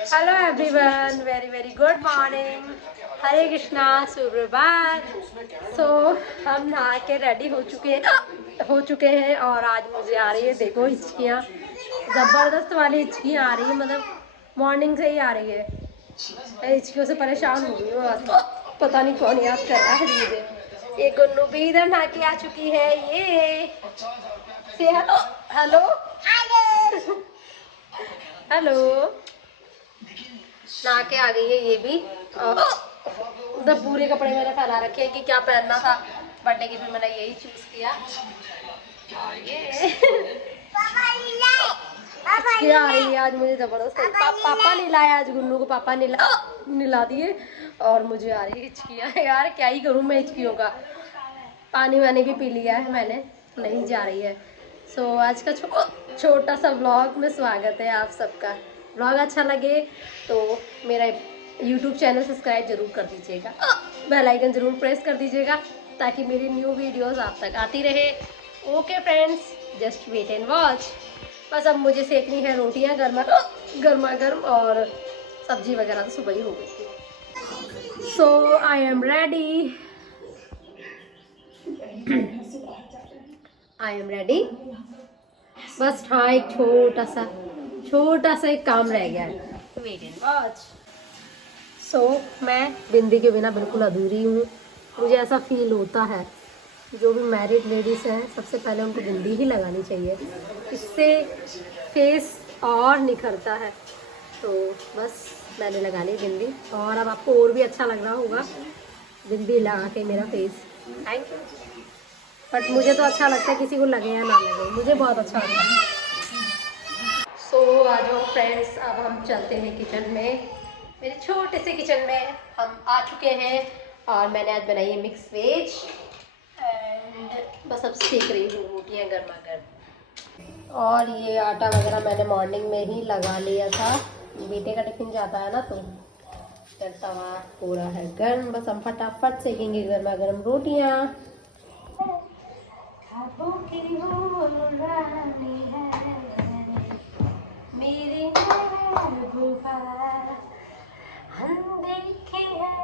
Hello everyone, very very good morning. Hare Krishna, सुप्रभात। So हम नहा के रेडी हो चुके हैं और आज मुझे आ रही है, देखो, हिचकियाँ। ज़बरदस्त वाली हिचकियाँ आ रही है, मतलब मॉर्निंग से ही आ रही है। मैं हिचकियों से परेशान हो गई हूँ आज तो। पता नहीं कौन याद कर रहा है मुझे। ये गुन्नू भी इधर नहा के आ चुकी है। ये से हेलो हेलो नहा के आ गई है ये भी। उधर पूरे कपड़े मैंने फैला रखे हैं कि क्या पहनना था बर्थडे की, फिर मैंने यही चूज किया। और ये क्या आ रही है आज मुझे जबरदस्त। पापा ने लाया आज गुन्नू को, पापा ने निला दिए और मुझे आ रही है हिचकियाँ। यार क्या ही करूँ मैं हिचकियों का। पानी वानी भी पी लिया है मैंने, नहीं जा रही है। सो आज का छोटा सा व्लॉग में स्वागत है आप सबका। व्लॉग अच्छा लगे तो मेरा यूट्यूब चैनल सब्सक्राइब जरूर कर दीजिएगा, बेल आइकन जरूर प्रेस कर दीजिएगा ताकि मेरी न्यू वीडियोस आप तक आती रहे। Okay friends, just wait and watch. बस अब मुझे सेकनी है रोटियां गर्मा गर्म, और सब्जी वगैरह तो सुबह ही हो गई थी। So I am ready, I am ready. बस हाँ, एक छोटा सा एक काम रह गया है, वेट एंड वॉच। सो मैं बिंदी के बिना बिल्कुल अधूरी हूँ। मुझे ऐसा फील होता है, जो भी मैरिड लेडीज़ हैं सबसे पहले उनको बिंदी ही लगानी चाहिए, इससे फेस और निखरता है। तो बस मैंने लगा ली बिंदी, और अब आपको और भी अच्छा लग रहा होगा बिंदी लगा के मेरा फेस। Thank you. बट मुझे तो अच्छा लगता है, किसी को लगे या ना लगे, मुझे बहुत अच्छा लगता है। सो आ जाओ फ्रेंड्स, अब हम चलते हैं किचन में। मेरे छोटे से किचन में हम आ चुके हैं और मैंने आज बनाई है मिक्स वेज एंड बस अब सेक रही हूँ रोटियाँ गर्मा गर्म। और ये आटा वगैरह मैंने मॉर्निंग में ही लगा लिया था, बेटे का टिफिन जाता है ना, तो फिर तवा पूरा है गर्म। बस हम फटाफट सेकेंगे गर्मा गर्म रोटियाँ। मेरे हम देखे हैं,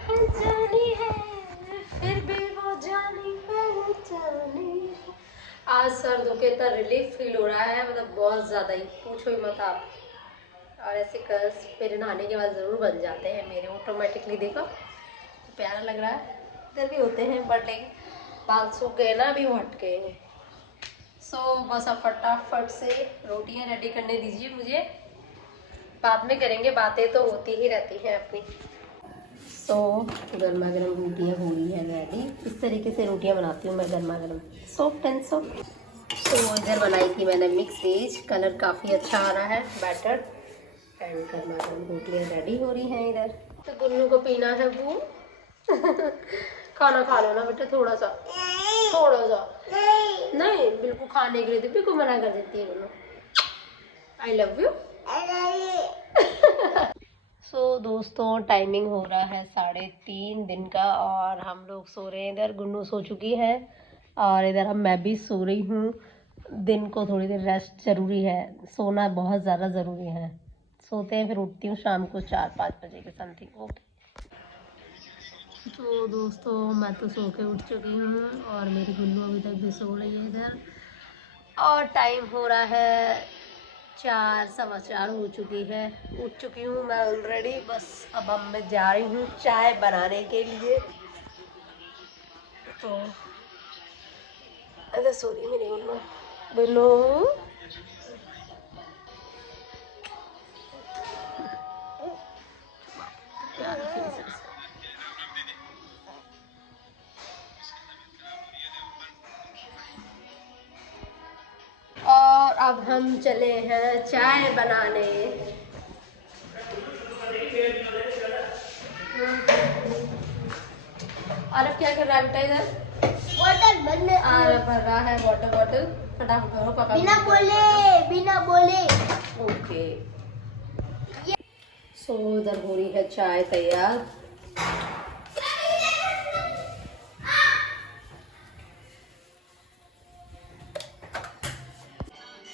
हम जाने हैं, फिर भी वो जानी पहचानी। आज सर धो के इतना रिलीफ फील हो रहा है, मतलब बहुत ज़्यादा ही, पूछो ही मत आप। और ऐसे कर्ल्स मेरे नहाने के बाद ज़रूर बन जाते हैं मेरे ऑटोमेटिकली। देखो तो प्यारा लग रहा है। इधर भी होते हैं बट लेकिन बाल सूख गए ना, अभी वो हट गए हैं। सो बस अब फटाफट से रोटियां रेडी करने दीजिए मुझे, बाद में करेंगे, बातें तो होती ही रहती हैं अपनी। सो गर्मा गर्म रोटियां हो गई है रेडी। इस तरीके से रोटियां बनाती हूँ मैं गर्मा गर्म, सॉफ्ट एंड सॉफ्ट। सो इधर बनाई थी मैंने मिक्स वेज, कलर काफ़ी अच्छा आ रहा है, बैटर एंड गर्मा गर्म रोटियां रेडी हो रही हैं इधर। तो गुन्नू को पीना है वो खाना खा लो ना बेटा, थोड़ा सा नहीं, बिल्कुल खाने के लिए तो बिल्कुल मना कर देती है गुन्नू। I love you. सो दोस्तों, टाइमिंग हो रहा है 3:30 दिन का और हम लोग सो रहे हैं। इधर गुन्नू सो चुकी है और इधर हम मैं भी सो रही हूँ। दिन को थोड़ी देर रेस्ट ज़रूरी है, सोना बहुत ज़्यादा ज़रूरी है। सोते हैं, फिर उठती हूँ शाम को 4-5 बजे के समथिंग। ओके। तो दोस्तों, मैं तो सो के उठ चुकी हूँ और मेरी गुन्नू अभी तक भी सो रही है इधर। और टाइम हो रहा है 4-4:15 हो चुकी है। उठ चुकी हूँ मैं ऑलरेडी। बस अब मैं जा रही हूँ चाय बनाने के लिए। तो अरे सॉरी मेरी गुन्नू गुन्नू। और अब हम चले हैं चाय बनाने। और अब क्या कर रहा है बेटा इधर? बोतल भरने भर रहा है वाटर बॉटल। फटाफट करो पापा। बिना बोले। ओके। सो इधर हो रही है चाय तैयार।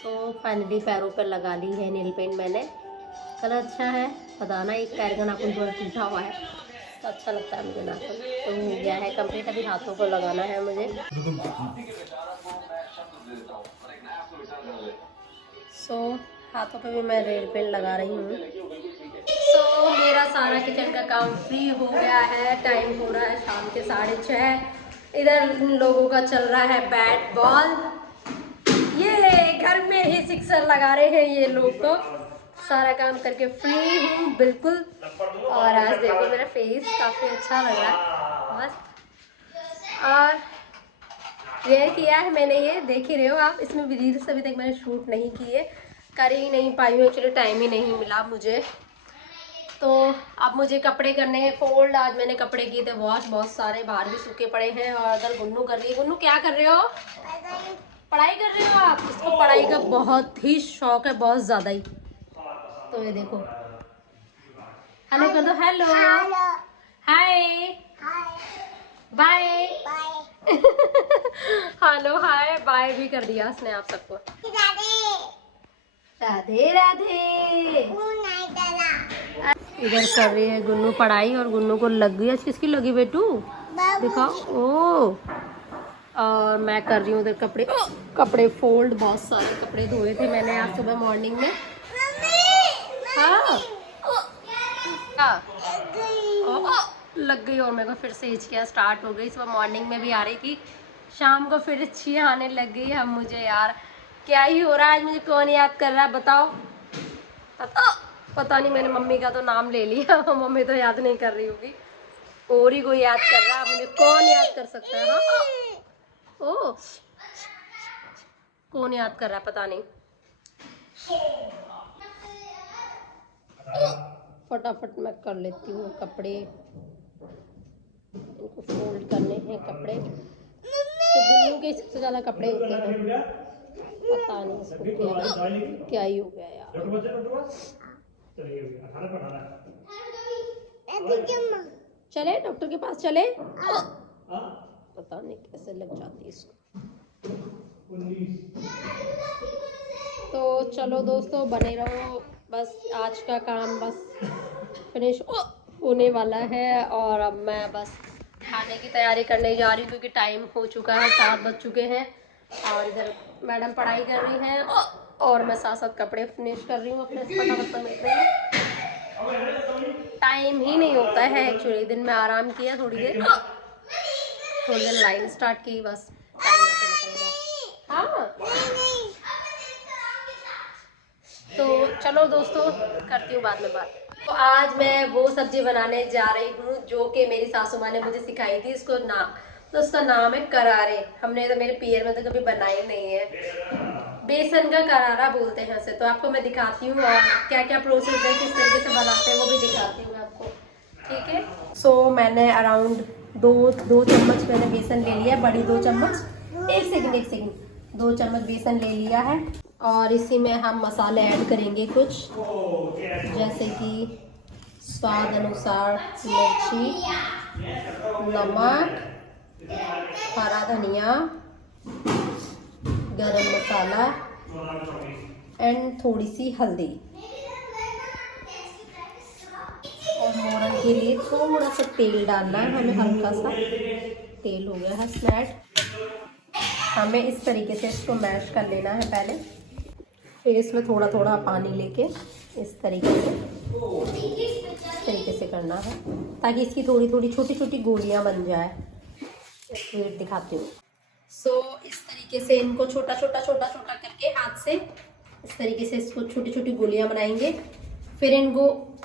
तो फाइनली पैरों पर लगा ली है नेल पेंट मैंने। कलर अच्छा है, बताना। एक पैर का नाखून थोड़ा टूटा हुआ है तो अच्छा लगता है मुझे नाखून। तो हो गया है कंप्लीट, अभी हाथों को लगाना है मुझे। सो हाथों पे भी मैं रेड पेन लगा रही हूँ। सो मेरा सारा किचन का काम फ्री हो गया है। टाइम हो रहा है शाम के 6:30। इधर इन लोगों का चल रहा है बैट बॉल। ये घर में ही सिक्सर लगा रहे हैं ये लोग। तो सारा काम करके फ्री हूँ बिल्कुल। और आज देखो मेरा फेस काफ़ी अच्छा लग रहा है बस। और वेयर किया है मैंने, ये देख ही रहे हो आप। इसमें रील्स अभी तक मैंने शूट नहीं किए, कर ही नहीं पाई हूँ, एक्चुअली टाइम ही नहीं मिला मुझे। तो अब मुझे कपड़े करने हैं फोल्ड। आज मैंने कपड़े किए थे वॉश, बहुत सारे बाहर भी सूखे पड़े हैं। और अगर गुन्नू कर रही है। गुन्नू क्या कर रहे हो? पढ़ाई कर रहे हो आप? इसको पढ़ाई का बहुत ही शौक है, बहुत ज़्यादा ही। तो ये देखो, हेलो कर दो। हेलो, हाय, बाय। हेलो हाय बाय भी कर दिया उसने आप सबको। राधे राधे। इधर कर रही है गुन्नू पढ़ाई, और गुन्नू को लग गई। आज किसकी लगी बेटू? दिखाओ। ओ, और मैं कर रही हूँ इधर कपड़े फोल्ड। बहुत सारे कपड़े धोए थे मैंने आज सुबह मॉर्निंग में। हाँ लग गई, और मेरे को फिर से हिचकियाँ स्टार्ट हो गई। सुबह मॉर्निंग में भी आ रही थी, शाम को फिर हिचकियाँ आने लग गई। अब मुझे यार क्या ही हो रहा है आज, मुझे कौन याद कर रहा है बताओ? पता नहीं, मैंने मम्मी का तो नाम ले लिया। मम्मी तो याद नहीं कर रही होगी, और ही कोई याद कर रहा है। मुझे कौन याद कर सकता है? हाँ ओ, कौन याद कर रहा है पता नहीं। फटाफट मैं कर लेती हूँ कपड़े। इनको फोल्ड करने हैं कपड़े। तो गुन्नू के सबसे ज्यादा कपड़े होते हैं, पता नहीं इसको क्या ही हो गया यार। चले डॉक्टर के पास चले। पता नहीं कैसे लग जाती है इसको। तो चलो दोस्तों, बने रहो। बस आज का काम बस फिनिश होने वाला है, और अब मैं बस खाने की तैयारी करने जा रही हूँ, क्योंकि टाइम हो चुका है, 7 बज चुके हैं। और इधर मैडम पढ़ाई कर रही हैं, और मैं साथ साथ कपड़े फिनिश कर रही हूँ अपने फटाफट समेट रही हूँ। टाइम ही नहीं होता है एक्चुअली। दिन में आराम किया थोड़ी देर लाइन स्टार्ट की, बस टाइम ऐसे निकल गया। हाँ तो चलो दोस्तों, करती हूँ बाद में बात। तो आज मैं वो सब्जी बनाने जा रही हूँ जो कि मेरी सासू माँ ने मुझे सिखाई थी। इसको नाम, तो उसका नाम है करारे। हमने तो मेरे पियर में तो कभी बनाई नहीं है। बेसन का करारा बोलते हैं उसे। तो आपको मैं दिखाती हूँ, और क्या क्या प्रोसेस है, किस तरीके से बनाते हैं, वो भी दिखाती हूँ आपको, ठीक है। सो मैंने अराउंड दो चम्मच मैंने बेसन ले लिया, बड़ी 2 चम्मच। एक सेकंड 2 चम्मच बेसन ले लिया है। और इसी में हम मसाले ऐड करेंगे कुछ, जैसे कि स्वाद अनुसार मिर्ची, नमक, हरा धनिया, गरम मसाला एंड थोड़ी सी हल्दी। और मोरन के लिए थोड़ा सा तेल डालना है हमें, हल्का सा तेल हो गया है स्नैट। हमें इस तरीके से इसको मैश कर लेना है पहले, फिर इसमें थोड़ा थोड़ा पानी लेके इस तरीके से करना है, ताकि इसकी थोड़ी थोड़ी छोटी छोटी गोलियां बन जाए। फिर दिखाती हूँ। सो इस तरीके से इनको छोटा छोटा करके हाथ से इस तरीके से इसको छोटी छोटी गोलियां बनाएंगे। फिर इनको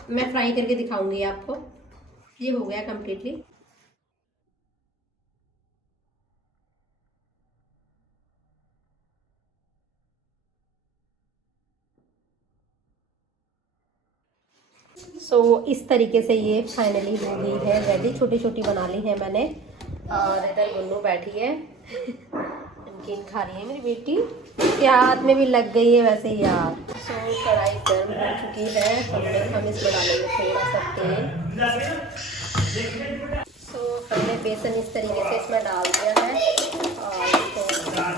मैं फ्राई करके दिखाऊंगी आपको। ये हो गया कम्प्लीटली। सो इस तरीके से ये फाइनली हो गई है रेडी। छोटी छोटी बना ली है मैंने। और इधर गुन्नू बैठी है, नमकीन खा रही है मेरी बेटी। इसके हाथ में भी लग गई है वैसे यार। सो कढ़ाई गर्म हो चुकी है, हम इसमें डालेंगे थोड़ा सा तेल। सो पहले बेसन इस तरीके से इसमें डाल दिया है, और इसको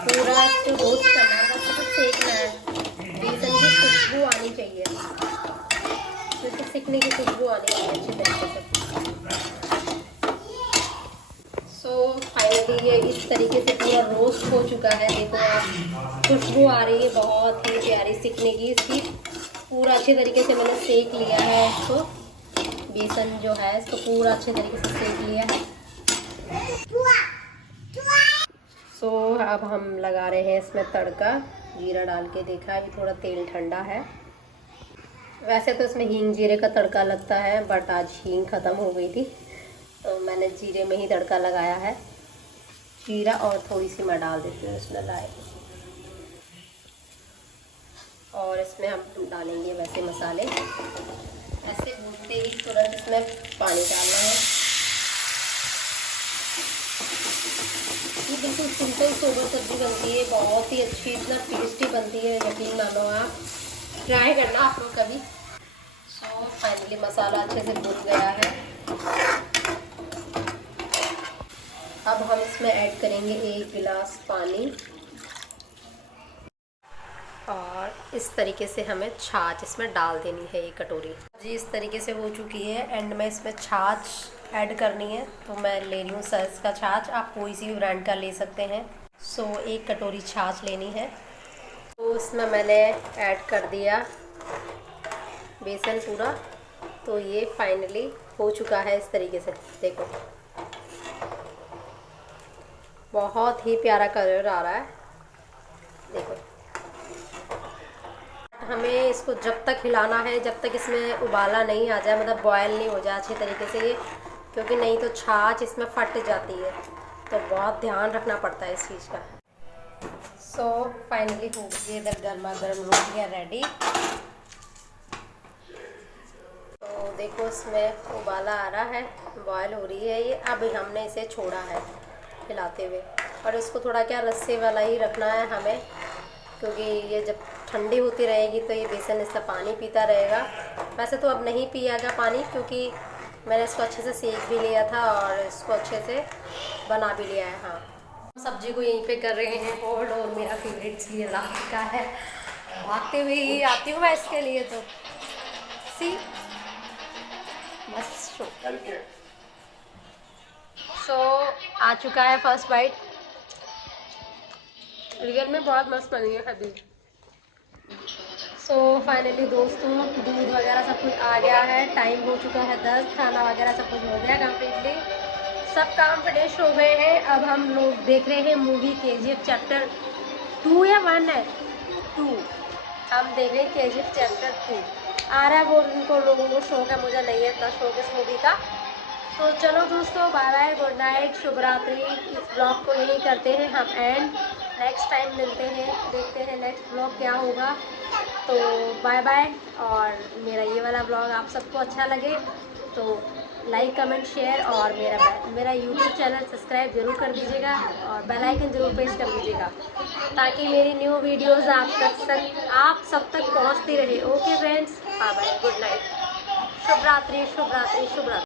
पूरा इसको रोस्ट करना है, बस इसको सेकना है। बेसन की खुशबू आनी चाहिए। सीखने की खुशबू आनी चाहिए अच्छी तरीके से। सो फाइनली ये इस तरीके से पूरा रोस्ट हो चुका है। देखो आप, खुशबू आ रही है बहुत ही प्यारी सीखने की इसकी। पूरा अच्छे तरीके से मैंने सेक लिया है इसको, बेसन जो है इसको पूरा अच्छे तरीके से सेक लिया है। सो अब हम लगा रहे हैं इसमें तड़का, जीरा डाल के देखा है, थोड़ा तेल ठंडा है। वैसे तो इसमें हींग जीरे का तड़का लगता है, बट आज हींग ख़त्म हो गई थी तो मैंने जीरे में ही तड़का लगाया है। जीरा और थोड़ी सी मैं डाल देती हूँ इसमें राई, और इसमें हम डालेंगे वैसे मसाले। ऐसे भूनते ही तुरंत इसमें पानी डालना है। ये बिल्कुल सिंपल सोबर सब्जी बनती है, बहुत ही अच्छी, इतना टेस्टी बनती है, यकीन मानो आप, ट्राई करना आप लोग कभी। सो फाइनली मसाला अच्छे से भुन गया है। अब हम इसमें ऐड करेंगे 1 गिलास पानी, और इस तरीके से हमें छाछ इसमें डाल देनी है 1 कटोरी जी। इस तरीके से हो चुकी है। एंड में इसमें छाछ ऐड करनी है, तो मैं ले रही हूँ सर्स का छाछ, आप कोई सी भी ब्रांड का ले सकते हैं। सो 1 कटोरी छाछ लेनी है। तो इसमें मैंने ऐड कर दिया बेसन पूरा। तो ये फाइनली हो चुका है इस तरीके से। देखो बहुत ही प्यारा कलर आ रहा है, देखो। हमें इसको जब तक हिलाना है जब तक इसमें उबाला नहीं आ जाए, मतलब बॉयल नहीं हो जाए अच्छे तरीके से ये, क्योंकि नहीं तो छाछ इसमें फट जाती है, तो बहुत ध्यान रखना पड़ता है इस चीज़ का। सो फाइनली हो गई है इधर गर्मा गर्म रोटियाँ रेडी। तो देखो इसमें उबाला आ रहा है, बॉयल हो रही है ये। अब हमने इसे छोड़ा है हिलाते हुए, और इसको थोड़ा क्या रस्से वाला ही रखना है हमें, क्योंकि ये जब ठंडी होती रहेगी तो ये बेसन इसका पानी पीता रहेगा। वैसे तो अब नहीं पिएगा पानी, क्योंकि मैंने इसको अच्छे से सेक भी लिया था और इसको अच्छे से बना भी लिया है। हाँ, सब्जी को यहीं पे कर रहे हैं होल्ड, और मेरा फेवरेट सीरियल आ चुका है। भागते हुए ही आती हूँ मैं इसके लिए, तो सी मस्त शो। सो आ चुका है फर्स्ट बाइट, रियल में बहुत मस्त बनी है अभी। सो फाइनली दोस्तों, दूध वगैरह सब कुछ आ गया है, टाइम हो चुका है 10, खाना वगैरह सब कुछ हो गया कम्प्लीटली, सब काम फिनिश हो गए हैं। अब हम लोग देख रहे हैं मूवी KGF चैप्टर 2 या 1 है 2, हम देख रहे हैं KGF चैप्टर 2 आ रहा है। वो उनको लोगों को शौक है, मुझे नहीं है इतना शौक इस मूवी का। तो चलो दोस्तों, बाय बाय, गुड नाइट, शुभ रात्रि। इस ब्लॉग को यही करते हैं हम एंड, नेक्स्ट टाइम मिलते हैं, देखते हैं नेक्स्ट ब्लॉग क्या होगा। तो बाय बाय। और मेरा ये वाला ब्लॉग आप सबको अच्छा लगे तो लाइक कमेंट शेयर, और मेरा YouTube चैनल सब्सक्राइब जरूर कर दीजिएगा, और बेल आइकन जरूर प्रेस कर दीजिएगा, ताकि मेरी न्यू वीडियोस आप सब तक पहुंचती रहे। Okay friends, bye bye, good night, शुभ रात्रि, शुभ रात्रि, शुभ रात्रि।